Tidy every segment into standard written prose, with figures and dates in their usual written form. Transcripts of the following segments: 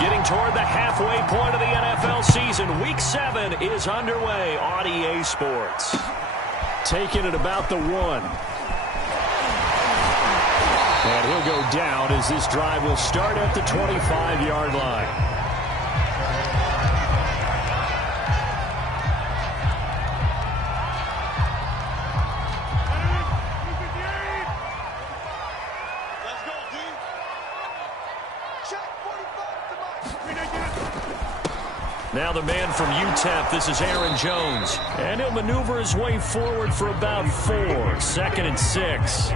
Getting toward the halfway point of the NFL season. Week 7 is underway on EA Sports. Taking it about the 1. And he'll go down as this drive will start at the 25-yard line. Now the man from UTEP, this is Aaron Jones. And he'll maneuver his way forward for about 4. 2nd and 6.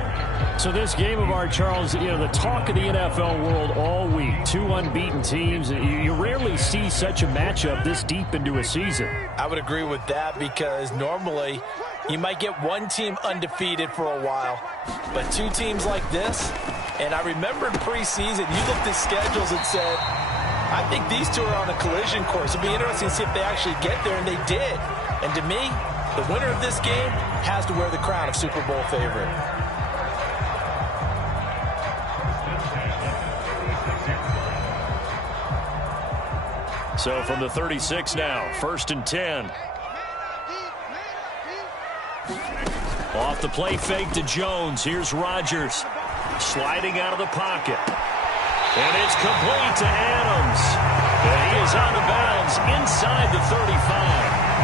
So this game of art, Charles, you know, the talk of the NFL world all week. 2 unbeaten teams. You rarely see such a matchup this deep into a season. I would agree with that because normally you might get one team undefeated for a while. But 2 teams like this, and I remember in preseason, you looked at schedules and said, I think these 2 are on a collision course. It'll be interesting to see if they actually get there, and they did. And to me, the winner of this game has to wear the crown of Super Bowl favorite. So from the 36 now, 1st and 10. Off the play fake to Jones. Here's Rodgers. Sliding out of the pocket. And it's complete to Adams. And he is out of bounds inside the 35.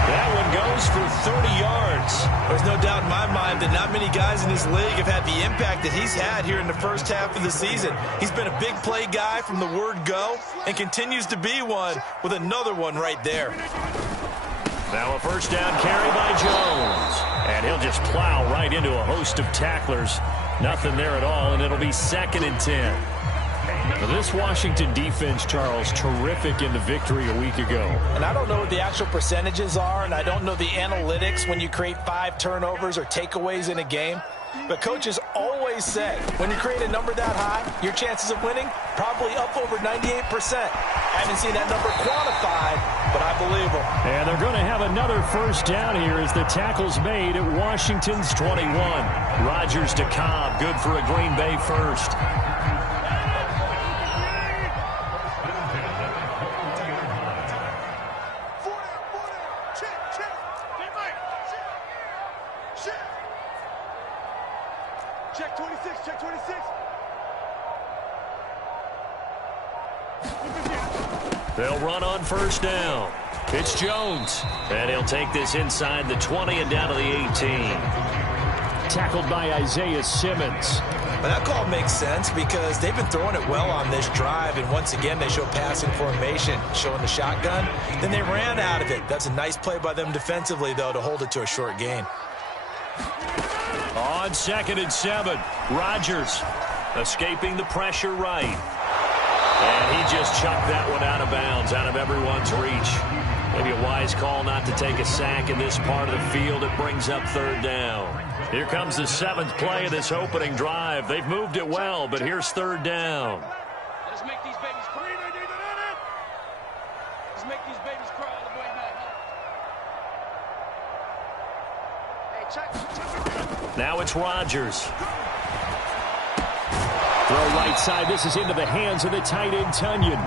That one goes for 30 yards. There's no doubt in my mind that not many guys in this league have had the impact that he's had here in the first half of the season. He's been a big play guy from the word go and continues to be one with another one right there. Now a first down carry by Jones. And he'll just plow right into a host of tacklers. Nothing there at all, and it'll be 2nd and 10. Now this Washington defense, Charles, terrific in the victory a week ago. And I don't know what the actual percentages are, and I don't know the analytics when you create 5 turnovers or takeaways in a game. But coaches always say, when you create a number that high, your chances of winning probably up over 98%. I haven't seen that number quantified, but I believe them. And they're going to have another first down here as the tackle's made at Washington's 21. Rodgers to Cobb, good for a Green Bay first. Check 26, check 26. They'll run on first down. It's Jones. And he'll take this inside the 20 and down to the 18. Tackled by Isaiah Simmons. But that call makes sense because they've been throwing it well on this drive, and once again they show passing formation, showing the shotgun. Then they ran out of it. That's a nice play by them defensively, though, to hold it to a short gain. On 2nd and 7, Rodgers escaping the pressure right. And he just chucked that one out of bounds, out of everyone's reach. Maybe a wise call not to take a sack in this part of the field. It brings up 3rd down. Here comes the 7th play of this opening drive. They've moved it well, but here's 3rd down. Let's make these babies cry. Let's make these babies cry all the way back. Hey, check. Now it's Rodgers. Throw right side. This is into the hands of the tight end, Tunyon.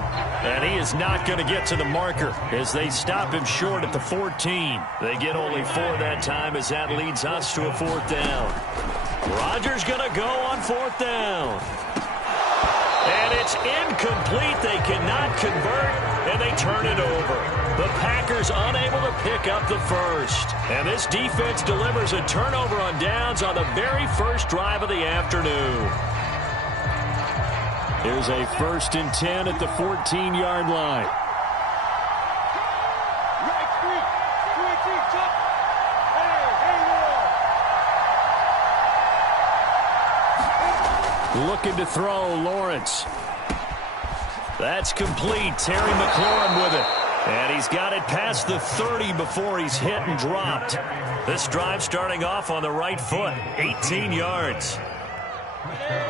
And he is not going to get to the marker as they stop him short at the 14. They get only 4 that time as that leads us to a 4th down. Rodgers going to go on 4th down. And it's incomplete. They cannot convert, and they turn it over. The Packers unable to pick up the first. And this defense delivers a turnover on downs on the very first drive of the afternoon. Here's a 1st and 10 at the 14-yard line. Looking to throw, Lawrence. That's complete. Terry McLaurin with it. And he's got it past the 30 before he's hit and dropped. This drive starting off on the right foot. 18 yards.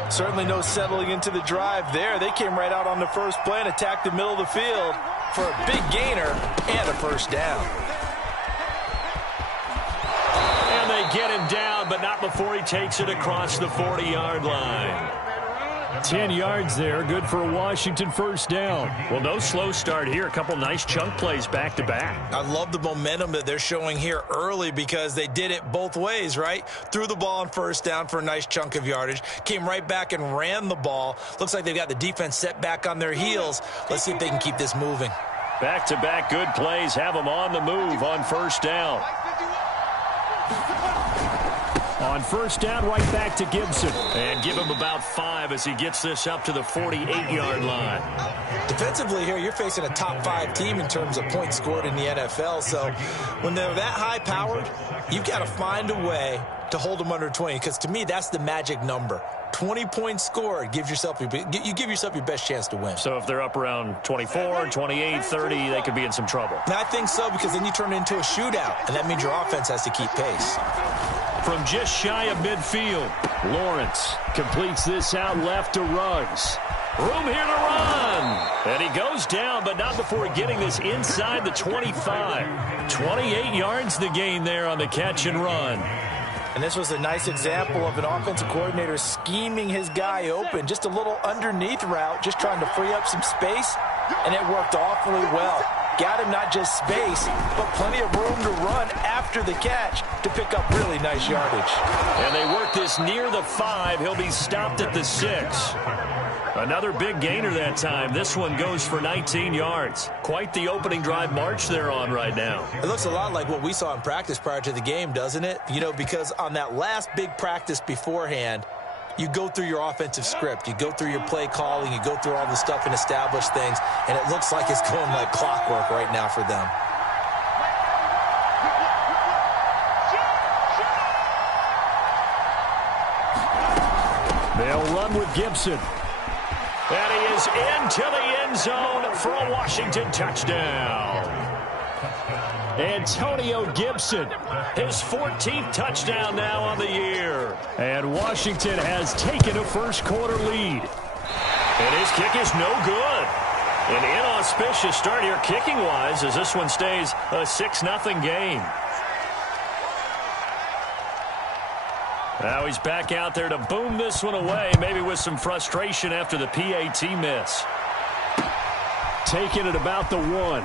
Certainly no settling into the drive there. They came right out on the first play and attacked the middle of the field for a big gainer and a first down. And they get him down, but not before he takes it across the 40-yard line. 10 yards there. Good for a Washington first down. Well, no slow start here. A couple nice chunk plays back-to-back. I love the momentum that they're showing here early because they did it both ways, right? Threw the ball on first down for a nice chunk of yardage. Came right back and ran the ball. Looks like they've got the defense set back on their heels. Let's see if they can keep this moving. Back-to-back good plays have them on the move on first down. On first down, right back to Gibson. And give him about 5 as he gets this up to the 48-yard line. Defensively here, you're facing a top 5 team in terms of points scored in the NFL. So when they're that high-powered, you've got to find a way to hold them under 20. Because to me, that's the magic number. 20 points scored, you give yourself your best chance to win. So if they're up around 24, 28, 30, they could be in some trouble. And I think so, because then you turn it into a shootout, and that means your offense has to keep pace. From just shy of midfield, Lawrence completes this out left to Ruggs. Room here to run. And he goes down, but not before getting this inside the 25. 28 yards the gain there on the catch and run. And this was a nice example of an offensive coordinator scheming his guy open. Just a little underneath route, just trying to free up some space, and it worked awfully well. Got him not just space, but plenty of room to run after the catch to pick up really nice yardage. And they work this near the 5. He'll be stopped at the 6. Another big gainer that time. This one goes for 19 yards. Quite the opening drive march they're on right now. It looks a lot like what we saw in practice prior to the game, doesn't it? You know, because on that last big practice beforehand, you go through your offensive script. You go through your play calling. You go through all the stuff and establish things. And it looks like it's going like clockwork right now for them. They'll run with Gibson. And he is into the end zone for a Washington touchdown. Antonio Gibson, his 14th touchdown now on the year. And Washington has taken a first-quarter lead. And his kick is no good. An inauspicious start here kicking-wise as this one stays a 6-0 game. Now he's back out there to boom this one away, maybe with some frustration after the PAT miss. Taking it about the 1.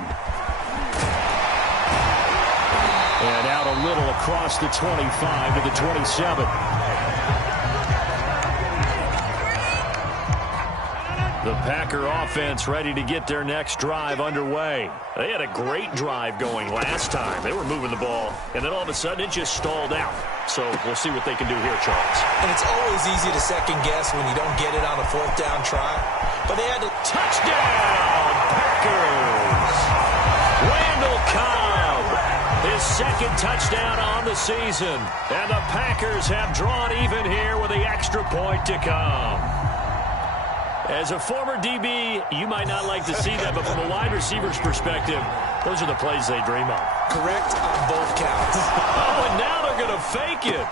And out a little across the 25 to the 27. The Packer offense ready to get their next drive underway. They had a great drive going last time. They were moving the ball, and then all of a sudden it just stalled out. So we'll see what they can do here, Charles. And it's always easy to second guess when you don't get it on a 4th down try. But they had to touchdown, Packers. Randall Cobb, his 2nd touchdown on the season. And the Packers have drawn even here with the extra point to come. As a former DB, you might not like to see that, but from a wide receiver's perspective, those are the plays they dream of. Correct on both counts. Oh, and now they're going to fake it.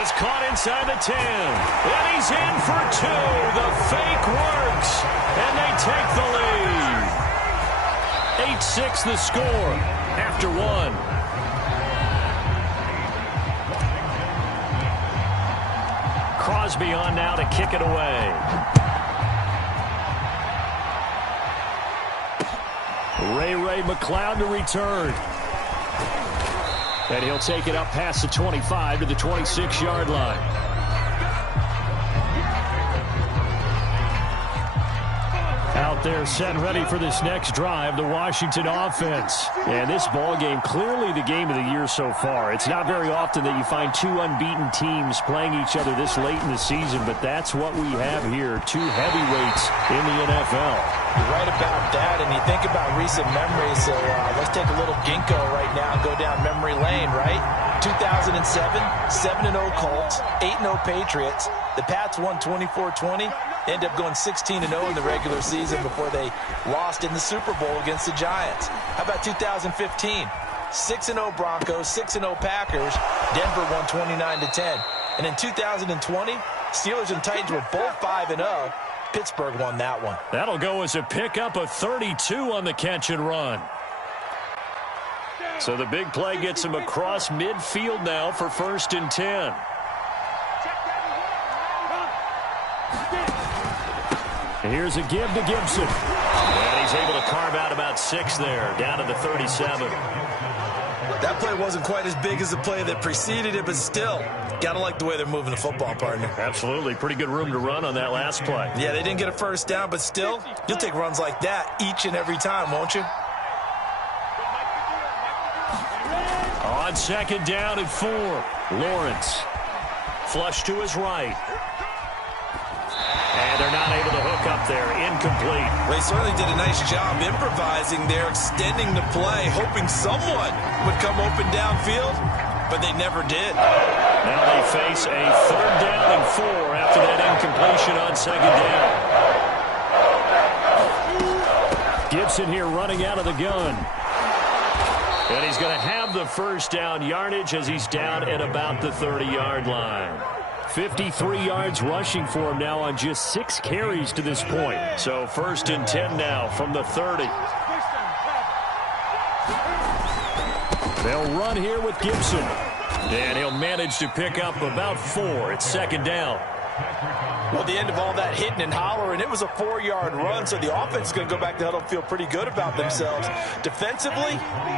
It's caught inside the 10. And he's in for 2. The fake works. And they take the lead. 8-6 the score after 1. Crosby on now to kick it away. Ray McCloud to return. And he'll take it up past the 25 to the 26-yard line. Out there set ready for this next drive, the Washington offense. And this ball game, clearly the game of the year so far. It's not very often that you find 2 unbeaten teams playing each other this late in the season, but that's what we have here, 2 heavyweights in the NFL. You're right about that, and you think about recent memories, so let's take a little ginkgo right now and go down memory lane, right? 2007, 7-0 Colts, 8-0 Patriots. The Pats won 24-20. They ended up going 16-0 in the regular season before they lost in the Super Bowl against the Giants. How about 2015? 6-0 Broncos, 6-0 Packers. Denver won 29-10. And in 2020, Steelers and Titans were both 5-0. Pittsburgh won that one. That'll go as a pickup of 32 on the catch and run. So the big play gets him across midfield now for 1st and 10. Here's a give to Gibson. And he's able to carve out about 6 there, down to the 37. That play wasn't quite as big as the play that preceded it, but still, gotta like the way they're moving the football, partner. Absolutely. Pretty good room to run on that last play. Yeah, they didn't get a first down, but still, you'll take runs like that each and every time, won't you? On 2nd down and 4, Lawrence. Flush to his right. And they're not able to hook up there. Incomplete. They certainly did a nice job improvising there, extending the play, hoping someone would come open downfield, but they never did. Now they face a 3rd down and 4 after that incompletion on 2nd down. Gibson here running out of the gun. And he's going to have the first down yardage as he's down at about the 30-yard line. 53 yards rushing for him now on just 6 carries to this point. So 1st and 10 now from the 30. They'll run here with Gibson. And he'll manage to pick up about 4. It's 2nd down. Well, the end of all that hitting and hollering, it was a 4-yard run, so the offense is going to go back to huddle and feel pretty good about themselves. Defensively,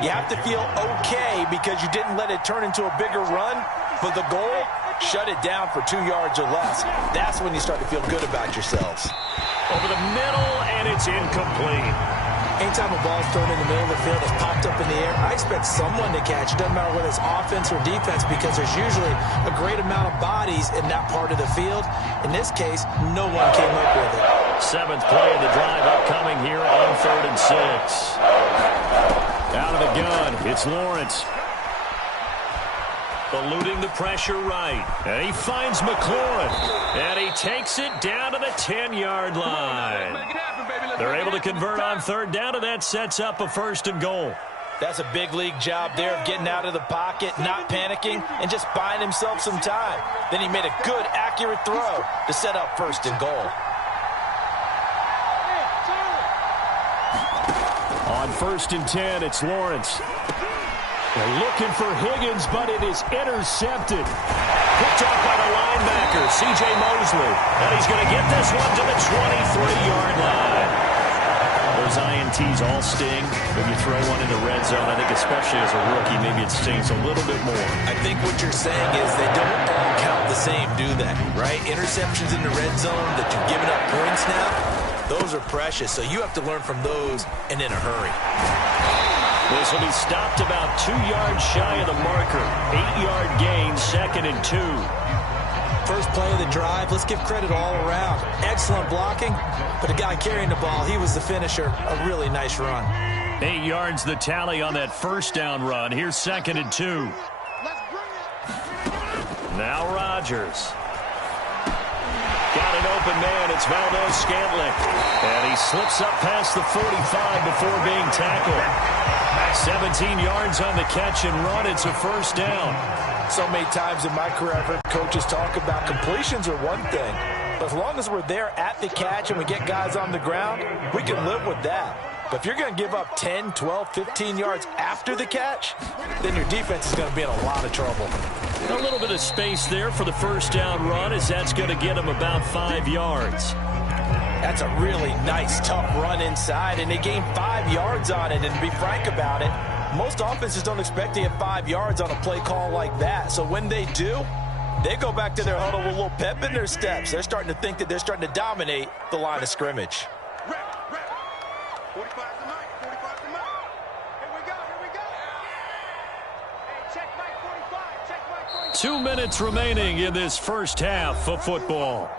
you have to feel okay because you didn't let it turn into a bigger run, but the goal, shut it down for 2 yards or less. That's when you start to feel good about yourselves. Over the middle, and it's incomplete. Anytime a ball's thrown in the middle of the field, it's popped up in the air, I expect someone to catch. It doesn't matter whether it's offense or defense because there's usually a great amount of bodies in that part of the field. In this case, no one came up with it. 7th play of the drive upcoming here on 3rd and 6. Out of the gun, it's Lawrence. Eluding the pressure right. And he finds McLaurin. And he takes it down to the 10-yard line. They're able to convert on 3rd down, and that sets up a 1st and goal. That's a big league job there of getting out of the pocket, not panicking, and just buying himself some time. Then he made a good, accurate throw to set up 1st and goal. On 1st and 10, it's Lawrence. They're looking for Higgins, but it is intercepted. Picked off by the linebacker, C.J. Mosley. And he's going to get this one to the 23-yard line. Those INTs all sting when you throw one in the red zone. I think especially as a rookie, maybe it stings a little bit more. I think what you're saying is they don't all count the same, do they? Right? Interceptions in the red zone that you've given up points now, those are precious. So you have to learn from those and in a hurry. This will be stopped about 2 yards shy of the marker. 8-yard gain, 2nd and 2. First play of the drive, let's give credit all around. Excellent blocking, but the guy carrying the ball, he was the finisher. A really nice run. 8 yards the tally on that 1st down run. Here's 2nd and 2. Now Rodgers. Got an open man. It's Valdez-Scantling. And he slips up past the 45 before being tackled. 17 yards on the catch and run. It's a 1st down. So many times in my career, I've heard coaches talk about completions are one thing. But as long as we're there at the catch and we get guys on the ground, we can live with that. But if you're going to give up 10, 12, 15 yards after the catch, then your defense is going to be in a lot of trouble. A little bit of space there for the 1st down run as that's going to get them about 5 yards. That's a really nice, tough run inside, and they gained 5 yards on it. And to be frank about it, most offenses don't expect to get 5 yards on a play call like that. So when they do, they go back to their huddle with a little pep in their steps. They're starting to think that they're starting to dominate the line of scrimmage. 45 to Mike. 45 to Mike. Here we go. Here we go. Hey, check Mike 45. Check Mike 45. 2 minutes remaining in this first half of football.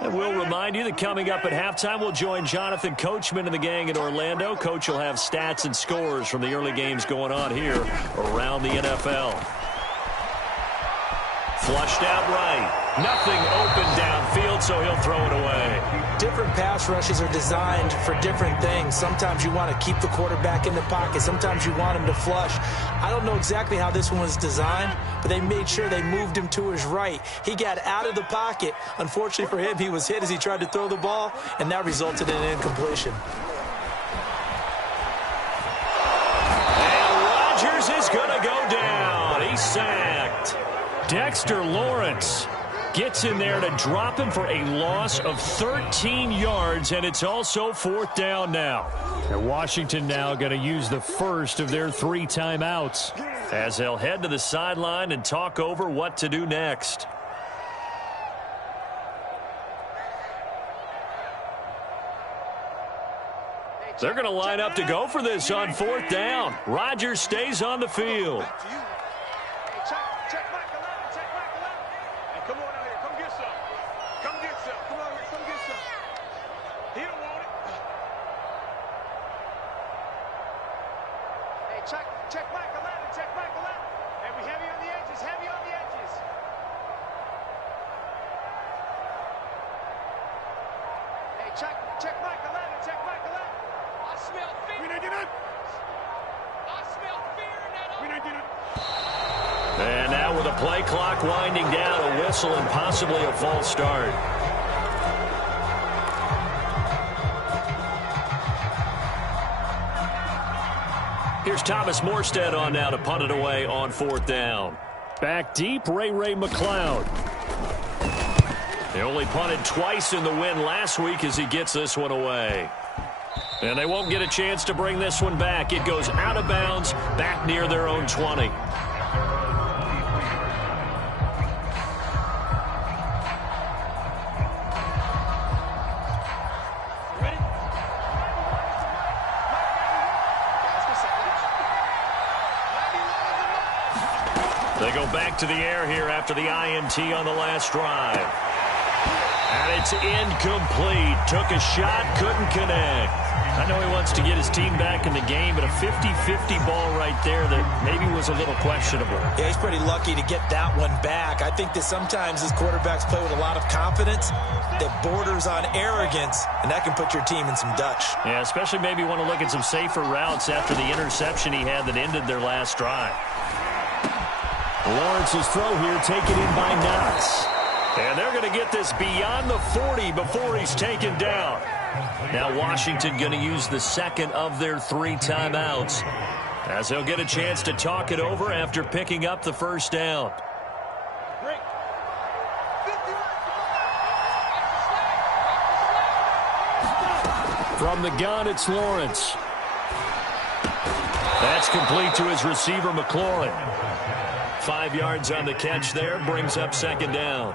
And we'll remind you that coming up at halftime, we'll join Jonathan Coachman and the gang in Orlando. Coach will have stats and scores from the early games going on here around the NFL. Flushed out right. Nothing open downfield, so he'll throw it away. Different pass rushes are designed for different things. Sometimes you want to keep the quarterback in the pocket. Sometimes you want him to flush. I don't know exactly how this one was designed, but they made sure they moved him to his right. He got out of the pocket. Unfortunately for him, he was hit as he tried to throw the ball, and that resulted in an incompletion. And Rodgers is going to go down. He's sacked. Dexter Lawrence gets in there to drop him for a loss of 13 yards, and it's also 4th down now. And Washington now going to use the first of their 3 timeouts as they'll head to the sideline and talk over what to do next. They're going to line up to go for this on 4th down. Rodgers stays on the field. Check Mike 11, check Mike 11. And we heavy on the edges, heavy on the edges. Hey, check Mike 11, check Mike 11. I smell fear. We didn't do that. I smell fear in that. We didn't do that. And now with the play clock winding down, a whistle and possibly a false start. Here's Thomas Morstead on now to punt it away on 4th down. Back deep, Ray McLeod. They only punted twice in the win last week as he gets this one away. And they won't get a chance to bring this one back. It goes out of bounds, back near their own 20. They go back to the air here after the INT on the last drive. And it's incomplete. Took a shot, couldn't connect. I know he wants to get his team back in the game, but a 50-50 ball right there that maybe was a little questionable. Yeah, he's pretty lucky to get that one back. I think that sometimes these quarterbacks play with a lot of confidence that borders on arrogance, and that can put your team in some Dutch. Yeah, especially maybe want to look at some safer routes after the interception he had that ended their last drive. Lawrence's throw here taken in by Knox. And they're going to get this beyond the 40 before he's taken down. Now Washington going to use the second of their 3 timeouts as they'll get a chance to talk it over after picking up the first down. From the gun, it's Lawrence. That's complete to his receiver, McLaurin. 5 yards on the catch there, brings up 2nd down.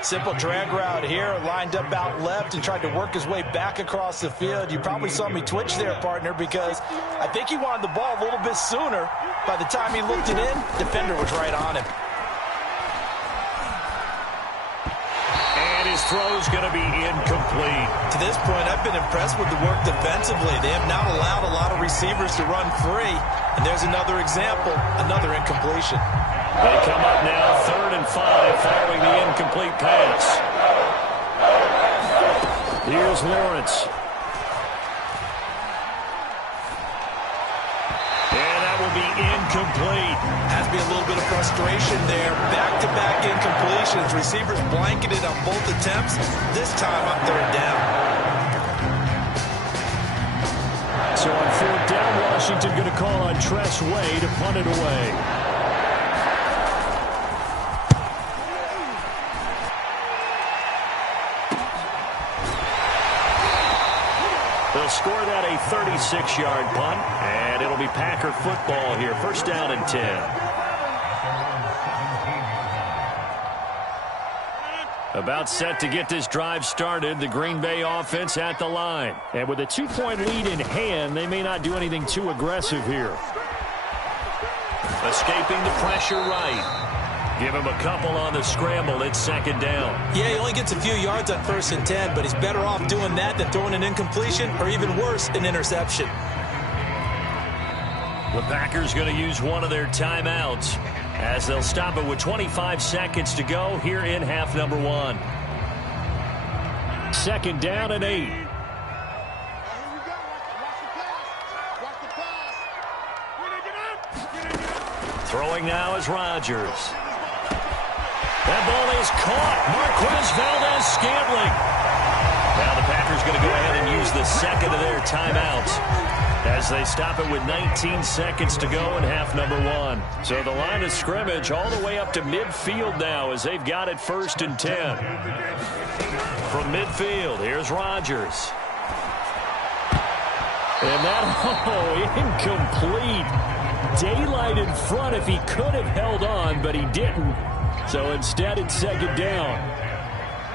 Simple drag route here, lined up out left and tried to work his way back across the field. You probably saw me twitch there, partner, because I think he wanted the ball a little bit sooner. By the time he looked it in, defender was right on him. And his throw's going to be incomplete. To this point, I've been impressed with the work defensively. They have not allowed a lot of receivers to run free. And there's another example, another incompletion. They come up now 3rd and 5 following the incomplete pass. Here's Lawrence. And that will be incomplete. Has to be a little bit of frustration there. Back-to-back incompletions. Receivers blanketed on both attempts. This time on 3rd down. So on 4th down, Washington going to call on Tress Way to punt it away. They'll score that a 36-yard punt, and it'll be Packer football here. 1st down and 10. About set to get this drive started, the Green Bay offense at the line. And with a 2-point lead in hand, they may not do anything too aggressive here. Escaping the pressure right. Give him a couple on the scramble. It's 2nd down. Yeah, he only gets a few yards on 1st and 10, but he's better off doing that than throwing an incompletion or even worse, an interception. The Packers going to use one of their timeouts as they'll stop it with 25 seconds to go here in half number 1. 2nd down and 8. Throwing now is Rodgers. That ball is caught. Marquez Valdez-Scantling. Now the Packers going to go ahead and use the second of their timeouts as they stop it with 19 seconds to go in half number one. So the line of scrimmage all the way up to midfield now as they've got it 1st and 10. From midfield, here's Rodgers. And that, incomplete. Daylight in front if he could have held on, but he didn't. So instead, it's 2nd down.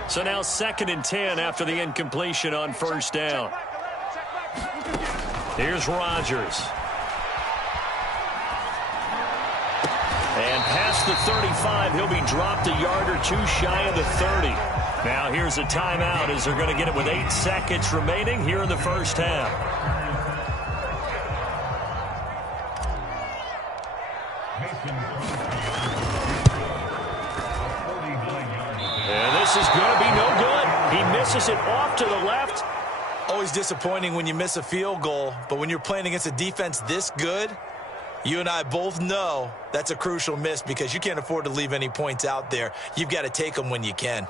So now 2nd and 10 after the incompletion on 1st down. Here's Rodgers. And past the 35, he'll be dropped a yard or 2 shy of the 30. Now here's a timeout as they're going to get it with 8 seconds remaining here in the 1st half. And this is going to be no good. He misses it off to the left. Always disappointing when you miss a field goal, but when you're playing against a defense this good, you and I both know that's a crucial miss because you can't afford to leave any points out there. You've got to take them when you can.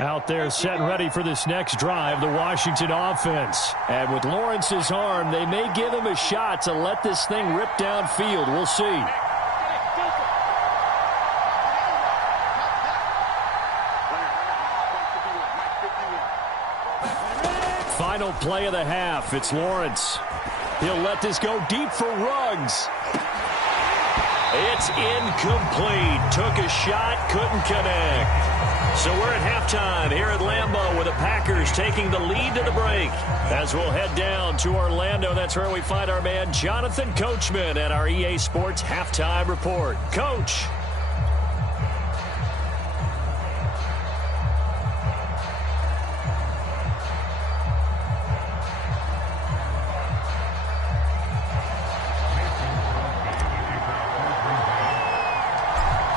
Out there set and ready for this next drive, the Washington offense. And with Lawrence's arm, they may give him a shot to let this thing rip downfield. We'll see. Final play of the half. It's Lawrence. He'll let this go deep for Ruggs. It's incomplete. Took a shot, couldn't connect. So we're at halftime here at Lambeau with the Packers taking the lead to the break. As we'll head down to Orlando, that's where we find our man Jonathan Coachman at our EA Sports Halftime Report. Coach.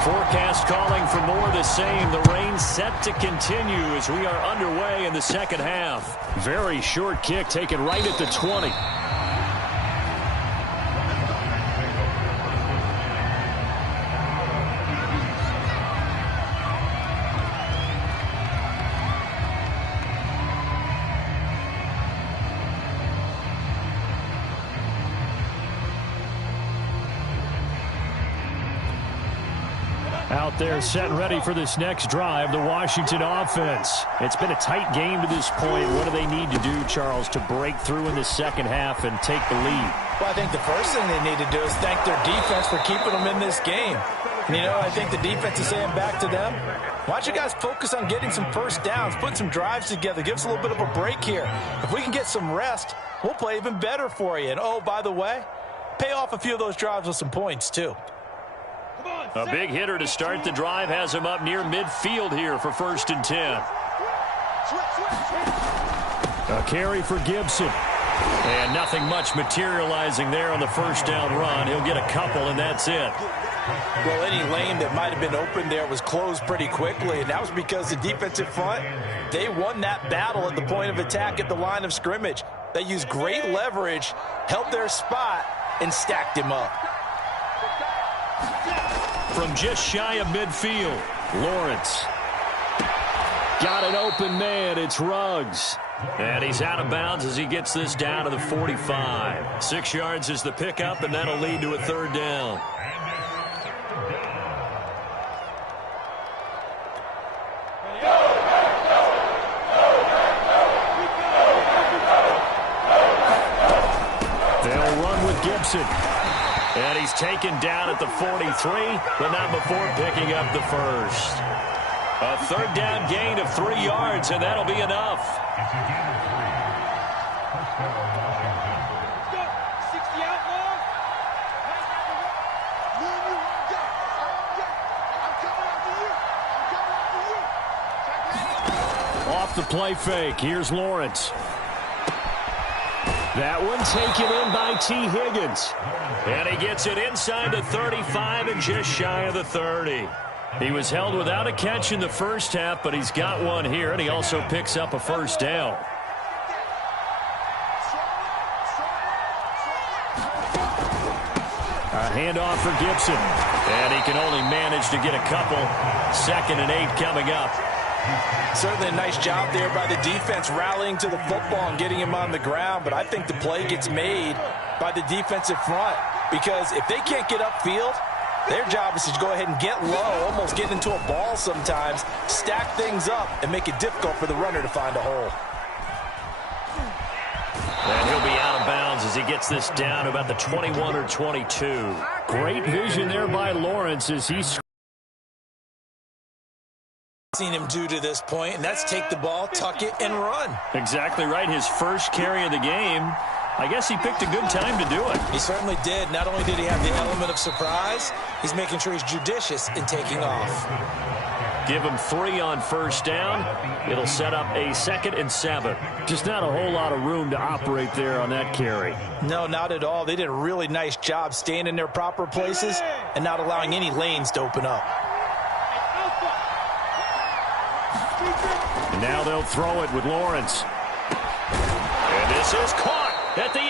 Forecast calling for more of the same. The rain set to continue as we are underway in the 2nd half. Very short kick taken right at the 20. Out there set and ready for this next drive, the Washington offense. It's been a tight game to this point. What do they need to do, Charles, to break through in the 2nd half and take the lead? Well, I think the first thing they need to do is thank their defense for keeping them in this game. And, you know, I think the defense is saying back to them, why don't you guys focus on getting some first downs, put some drives together, give us a little bit of a break here. If we can get some rest, we'll play even better for you. And, oh, by the way, pay off a few of those drives with some points, too. A big hitter to start the drive has him up near midfield here for 1st and 10. A carry for Gibson. And nothing much materializing there on the 1st down run. He'll get a couple, and that's it. Well, any lane that might have been open there was closed pretty quickly, and that was because the defensive front, they won that battle at the point of attack at the line of scrimmage. They used great leverage, held their spot, and stacked him up. From just shy of midfield, Lawrence. Got an open man. It's Ruggs. And he's out of bounds as he gets this down to the 45. 6 yards is the pickup, and that'll lead to a 3rd down. They'll run with Gibson. And he's taken down at the 43, but not before picking up the 1st. A 3rd down gain of 3 yards, and that'll be enough. Off the play fake, here's Lawrence. That one taken in by T. Higgins. And he gets it inside the 35 and just shy of the 30. He was held without a catch in the 1st half, but he's got one here, and he also picks up a 1st down. A handoff for Gibson. And he can only manage to get a couple. 2nd and 8 coming up. Certainly a nice job there by the defense rallying to the football and getting him on the ground. But I think the play gets made by the defensive front. Because if they can't get upfield, their job is to go ahead and get low, almost get into a ball sometimes, stack things up, and make it difficult for the runner to find a hole. And he'll be out of bounds as he gets this down about the 21 or 22. Great vision there by Lawrence as he's seen him do to this point, and that's take the ball, tuck it, and run. Exactly right. His first carry of the game. I guess he picked a good time to do it. He certainly did. Not only did he have the element of surprise, he's making sure he's judicious in taking off. Give him 3 on first down. It'll set up a 2nd and 7. Just not a whole lot of room to operate there on that carry. No, not at all. They did a really nice job staying in their proper places and not allowing any lanes to open up. And now they'll throw it with Lawrence. And this is caught at the 8.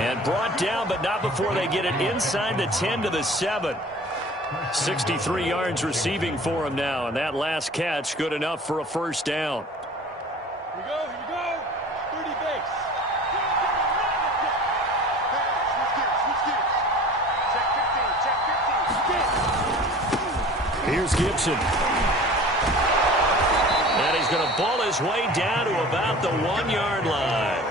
And brought down, but not before they get it inside the 10 to the 7. 63 yards receiving for him now, and that last catch good enough for a first down. Here we go. 30 base. Check 15. Here's Gibson. And he's going to bull his way down to about the 1-yard line.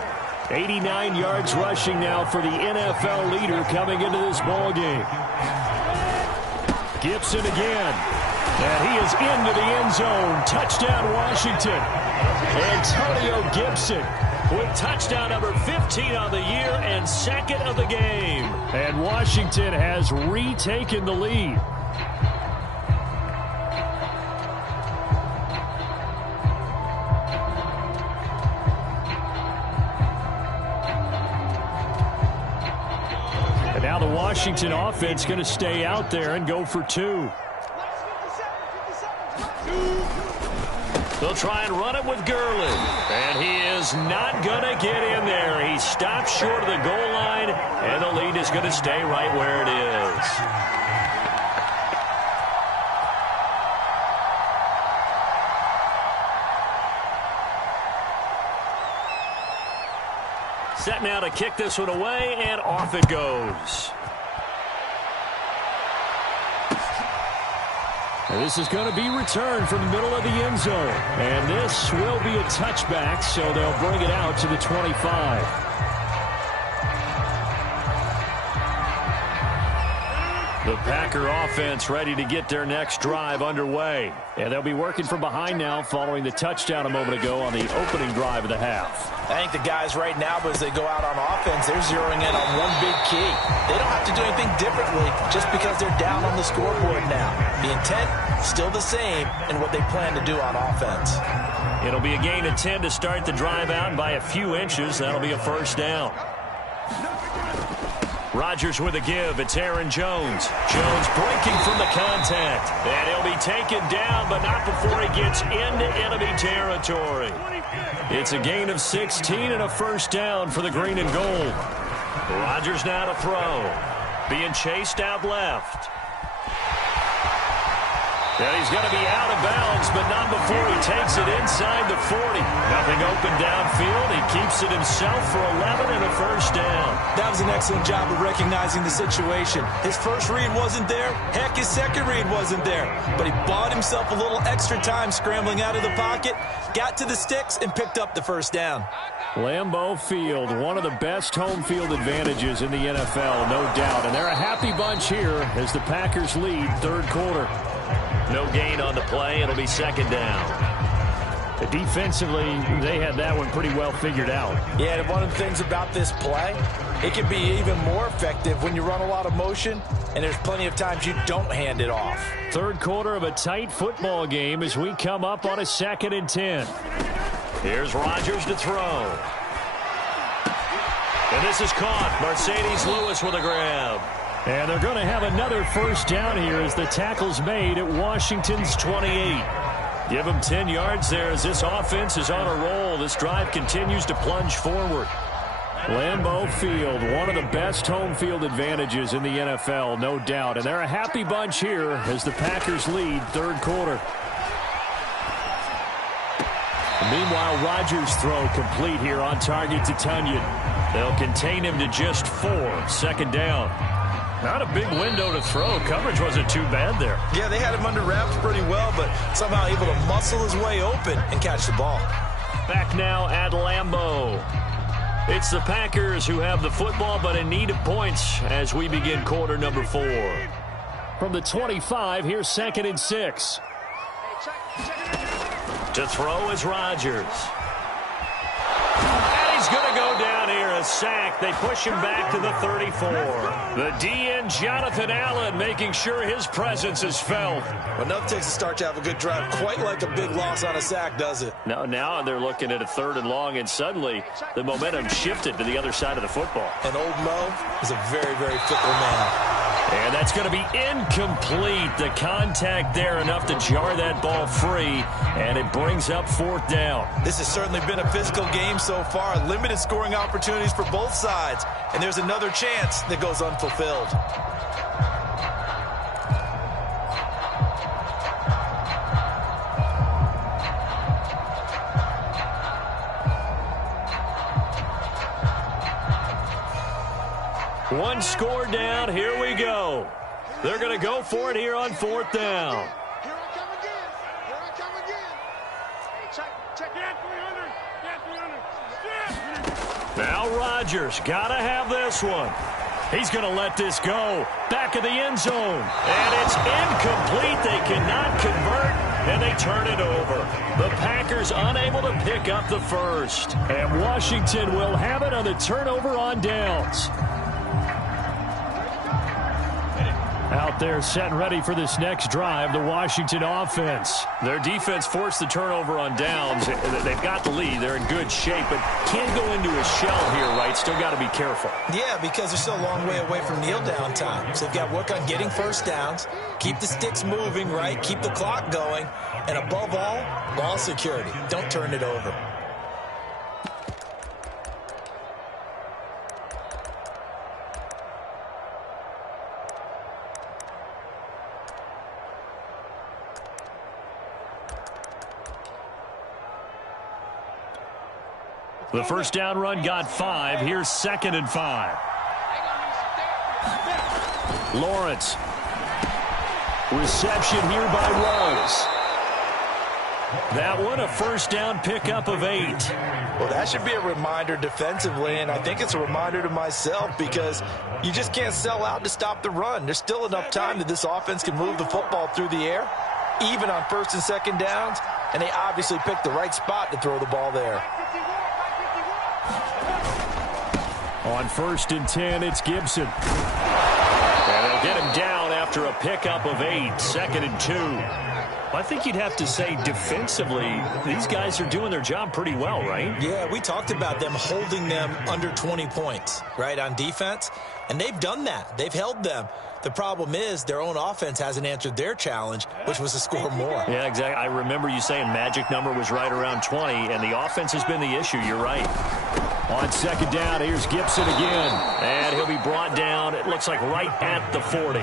89 yards rushing now for the NFL leader coming into this ball game. Gibson again. And he is into the end zone. Touchdown, Washington. Antonio Gibson with touchdown number 15 on the year and 2nd of the game. And Washington has retaken the lead. And now the Washington offense going to stay out there and go for 2. They'll try and run it with Gurley. And he is not going to get in there. He stopped short of the goal line, and the lead is going to stay right where it is. Set now to kick this one away, and off it goes. And this is going to be returned from the middle of the end zone. And this will be a touchback, so they'll bring it out to the 25. The Packer offense ready to get their next drive underway. And they'll be working from behind now following the touchdown a moment ago on the opening drive of the half. I think the guys right now, as they go out on offense, they're zeroing in on one big key. They don't have to do anything differently just because they're down on the scoreboard now. The intent, still the same in what they plan to do on offense. It'll be a gain of 10 to start the drive out, and by a few inches, that'll be a first down. Rodgers with a give. It's Aaron Jones. Jones breaking from the contact. And he'll be taken down, but not before he gets into enemy territory. It's a gain of 16 and a first down for the green and gold. Rodgers now to throw. Being chased out left. And he's going to be out of bounds, but not before he takes it inside the 40. Nothing open downfield. He keeps it himself for 11 and a first down. That was an excellent job of recognizing the situation. His first read wasn't there. Heck, his second read wasn't there. But he bought himself a little extra time scrambling out of the pocket, got to the sticks, and picked up the first down. Lambeau Field, one of the best home field advantages in the NFL, no doubt. And they're a happy bunch here as the Packers lead third quarter. No gain on the play. It'll be second down. Defensively, they had that one pretty well figured out. Yeah, and one of the things about this play, it can be even more effective when you run a lot of motion, and there's plenty of times you don't hand it off. Third quarter of a tight football game as we come up on a 2nd and 10. Here's Rodgers to throw. And this is caught. Mercedes Lewis with a grab. And they're going to have another first down here as the tackle's made at Washington's 28. Give them 10 yards there as this offense is on a roll. This drive continues to plunge forward. Lambeau Field, one of the best home field advantages in the NFL, no doubt. And they're a happy bunch here as the Packers lead third quarter. Meanwhile, Rodgers' throw complete here on target to Tunyon. They'll contain him to just 4. Second down. Not a big window to throw. Coverage wasn't too bad there. Yeah, they had him under wraps pretty well, but somehow able to muscle his way open and catch the ball. Back now at Lambeau. It's the Packers who have the football, but in need of points as we begin quarter number 4. From the 25, here's 2nd and 6. To throw is Rodgers. And he's going to go down here, a sack. They push him back to the 34. The DN, Jonathan Allen, making sure his presence is felt. Well, nothing takes a start to have a good drive, quite like a big loss on a sack, does it? Now they're looking at a 3rd and long, and suddenly the momentum shifted to the other side of the football. And old Mo is a very, very fickle man. And that's going to be incomplete. The contact there enough to jar that ball free, and it brings up 4th down. This has certainly been a physical game so far. Limited scoring opportunities for both sides. And there's another chance that goes unfulfilled. One score down. Here we go. They're going to go for it here on 4th down. Here I come again. Here I come again. Hey, check that 300. That 300. Now Rodgers got to have this one. He's going to let this go. Back of the end zone. And it's incomplete. They cannot convert, and they turn it over. The Packers unable to pick up the first. And Washington will have it on the turnover on downs. Out there set and ready for this next drive, the Washington offense. Their defense forced the turnover on downs. They've got the lead. They're in good shape, but can't go into a shell here, right? Still got to be careful. Yeah, because they're still a long way away from kneel down time. So they've got to work on getting first downs, keep the sticks moving, right? Keep the clock going. And above all, ball security. Don't turn it over. The first down run got 5. Here's 2nd and 5. Lawrence. Reception here by Rose. That one a first down pickup of 8. Well, that should be a reminder defensively, and I think it's a reminder to myself because you just can't sell out to stop the run. There's still enough time that this offense can move the football through the air, even on 1st and 2nd downs, and they obviously picked the right spot to throw the ball there. On 1st and 10, it's Gibson. And they'll get him down after a pickup of 8. 2nd and 2. I think you'd have to say defensively, these guys are doing their job pretty well, right? Yeah, we talked about them holding them under 20 points, right, on defense. And they've done that. They've held them. The problem is their own offense hasn't answered their challenge, which was to score more. Yeah, exactly. I remember you saying magic number was right around 20, and the offense has been the issue. You're right. On 2nd down, here's Gibson again. And he'll be brought down, it looks like right at the 40.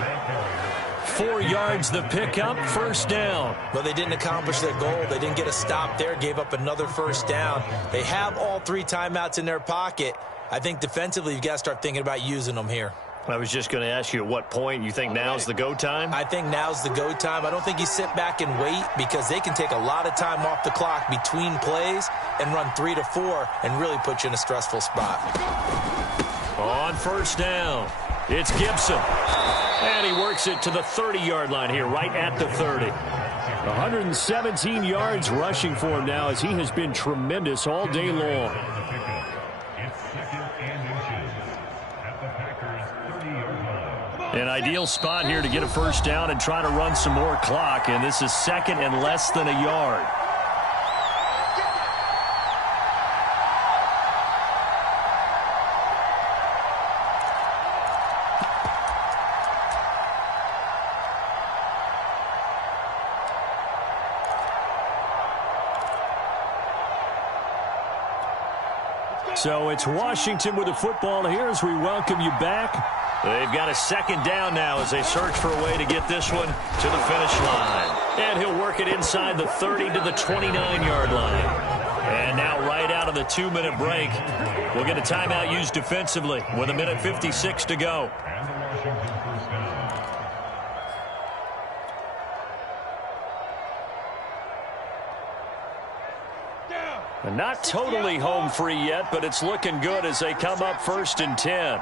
4 yards the pickup, first down. Well, they didn't accomplish their goal. They didn't get a stop there, gave up another first down. They have all 3 timeouts in their pocket. I think defensively you've got to start thinking about using them here. I was just going to ask you at what point you think now's the go time? I think now's the go time. I don't think you sit back and wait because they can take a lot of time off the clock between plays and run 3 to 4 and really put you in a stressful spot. On first down, it's Gibson. And he works it to the 30-yard line here, right at the 30. 117 yards rushing for him now as he has been tremendous all day long. An ideal spot here to get a first down and try to run some more clock, and this is 2nd and less than a yard. So it's Washington with the football here as we welcome you back. They've got a second down now as they search for a way to get this one to the finish line. And he'll work it inside the 30 to the 29-yard line. And now right out of the 2-minute break, we'll get a timeout used defensively with 1:56 to go. And not totally home free yet, but it's looking good as they come up 1st and 10.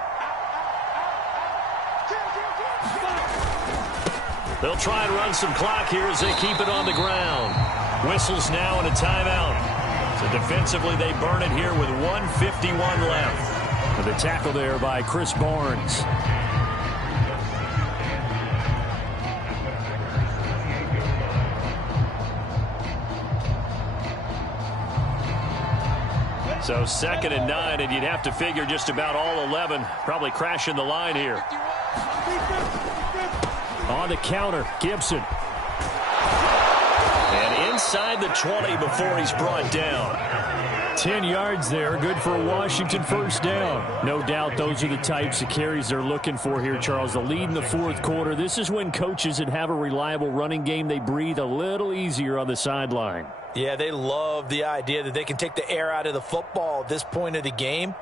They'll try and run some clock here as they keep it on the ground. Whistles now and a timeout. So defensively they burn it here with 1:51 left. And the tackle there by Chris Barnes. So 2nd and 9, and you'd have to figure just about all 11 probably crashing the line here. On the counter, Gibson. And inside the 20 before he's brought down. 10 yards there, good for a Washington first down. No doubt those are the types of carries they're looking for here, Charles. The lead in the 4th quarter. This is when coaches that have a reliable running game, they breathe a little easier on the sideline. Yeah, they love the idea that they can take the air out of the football at this point of the game.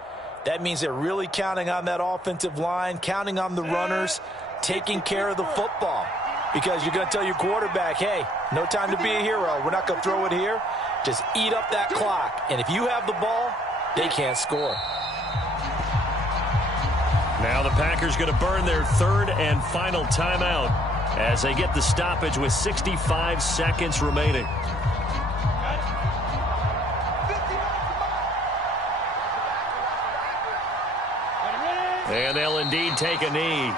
That means they're really counting on that offensive line, counting on the runners, taking care of the football. Because you're going to tell your quarterback, hey, no time to be a hero. We're not going to throw it here. Just eat up that clock. And if you have the ball, they can't score. Now the Packers going to burn their 3rd and final timeout as they get the stoppage with 65 seconds remaining. And they'll indeed take a knee.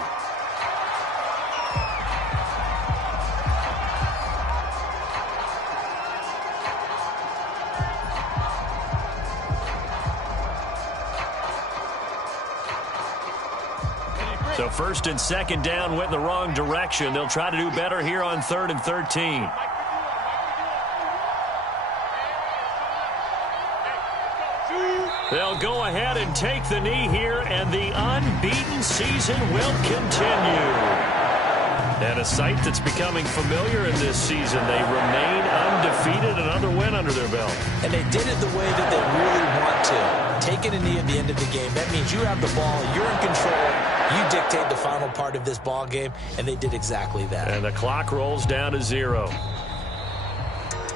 So 1st and 2nd down went in the wrong direction. They'll try to do better here on 3rd and 13. They'll go ahead and take the knee here, and the unbeaten season will continue. And a sight that's becoming familiar in this season. They remain undefeated, another win under their belt. And they did it the way that they really want to. Taking a knee at the end of the game, that means you have the ball, you're in control, you dictate the final part of this ball game, and they did exactly that. And the clock rolls down to 0.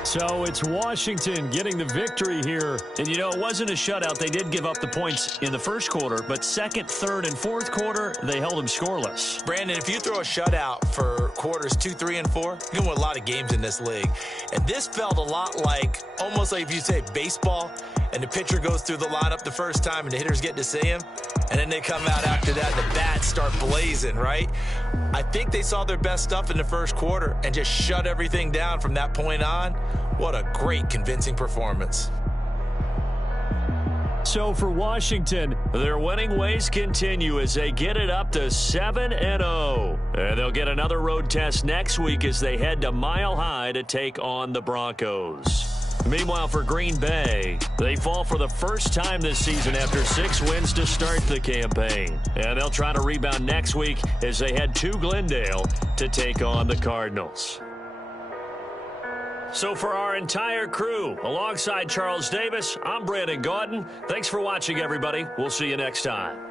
So it's Washington getting the victory here. And, you know, it wasn't a shutout. They did give up the points in the 1st quarter, but 2nd, 3rd, and 4th quarter, they held them scoreless. Brandon, if you throw a shutout for quarters 2, 3, and 4, you can win a lot of games in this league. And this felt a lot like, almost like if you say baseball, and the pitcher goes through the lineup the first time, and the hitters get to see him, and then they come out after that, and the bats start blazing, right? I think they saw their best stuff in the 1st quarter and just shut everything down from that point on. What a great, convincing performance. So for Washington, their winning ways continue as they get it up to 7-0. And they'll get another road test next week as they head to Mile High to take on the Broncos. Meanwhile, for Green Bay, they fall for the first time this season after 6 wins to start the campaign. And they'll try to rebound next week as they head to Glendale to take on the Cardinals. So for our entire crew, alongside Charles Davis, I'm Brandon Gaudin. Thanks for watching, everybody. We'll see you next time.